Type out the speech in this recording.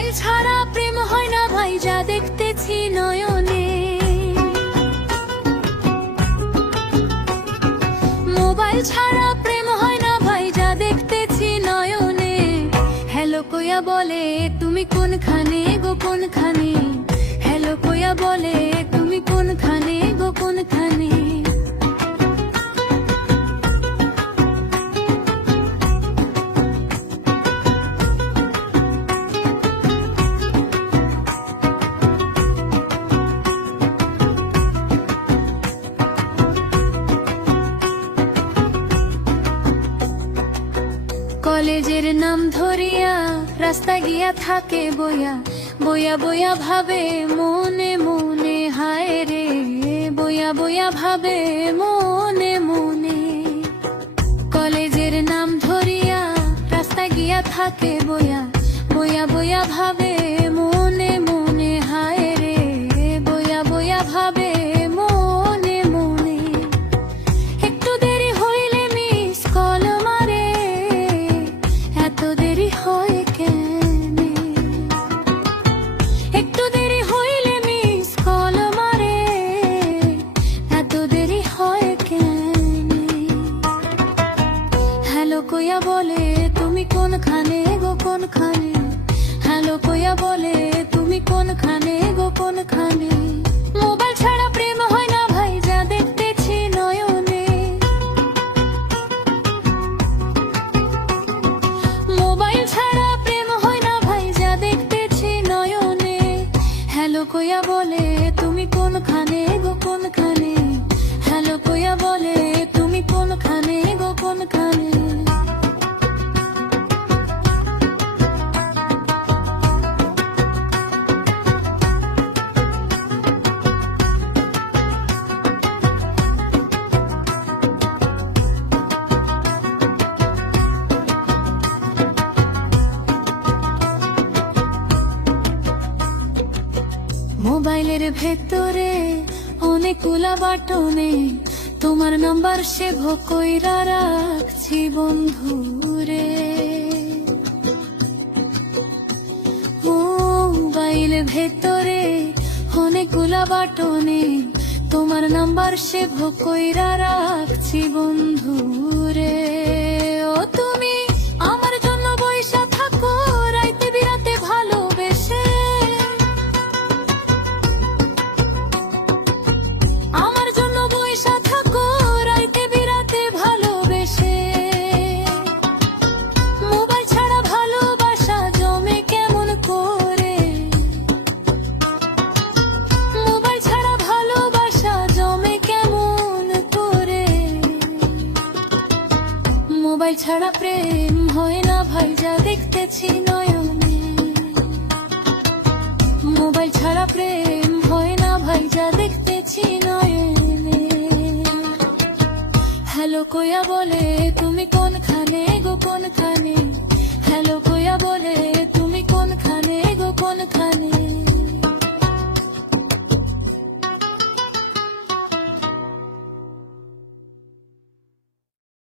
Mobile ছাড়া প্রেম হয় না ভাই, যা দেখতেছি নয়নে। মোবাইল ছাড়া প্রেম হয় না ভাই, যা দেখতেছি নয়নে। হ্যালো কইয়া বলে তুমি কোনখানে গো কোনখানে, হ্যালো কইয়া বলে তুমি কোনখানে গো কোনখানে। কলেজের নাম ধরিয়া রাস্তা গিয়া থাকে বইয়া, বইয়া বইয়া ভাবে মনে মনে, হায় রে বইয়া বইয়া ভাবে মনে মনে। কলেজের নাম ধরিয়া রাস্তা গিয়া থাকে বইয়া, বইয়া বইয়া ভাবে মনে মনে, হায় রে বইয়া বইয়া ভাবে মনে মনে। একটু দেরি হইলে মিস কল মারে, এত দেরি হয় কেনে? একটু দেরি হইলে মিস কল মারে, এত দেরি হয় কেনে? হ্যালো কইয়া বলে তুমি কোনখানে গো কোনখানে, হ্যালো কইয়া বলে তুমি কোনখানে গো কোনখানে। মোবাইল ছাড়া প্রেম হয় না ভাই, যা দেখতেছি নয়নে। মোবাইল ছাড়া প্রেম হয় না ভাই, যা দেখতেছি নয়নে। হ্যালো কইয়া বলে তুমি কোনখানে গো কোনখানে, হ্যালো কইয়া বলে তুমি কোনখানে গো কোনখানে। মোবাইলের ভেতরে অনেকগুলা বাটনে তোমার নাম্বার সেভ কইরা রাখছি বন্ধুরে। মোবাইল ভেতরে অনেকগুলা বাটনে তোমার নাম্বার সেভ কইরা রাখছি বন্ধুরে। ও তুমি আমার জন্য বইসা থাকো রাইতে বিরাতে ভালোবেসে, আমার জন্য বইসা থাকো রাইতে বিরাতে ভালোবেসে। মোবাইল ছাড়া ভালোবাসা জমে কেমন করে, মোবাইল ছাড়া ভালোবাসা জমে কেমন করে। মোবাইল ছাড়া প্রেম হয় না ভাই, যা দেখতেছি নয়নে। মোবাইল ছাড়া প্রেম হয় না ভাই, যা দেখতেছি নয়নে। হ্যালো কইয়া বলে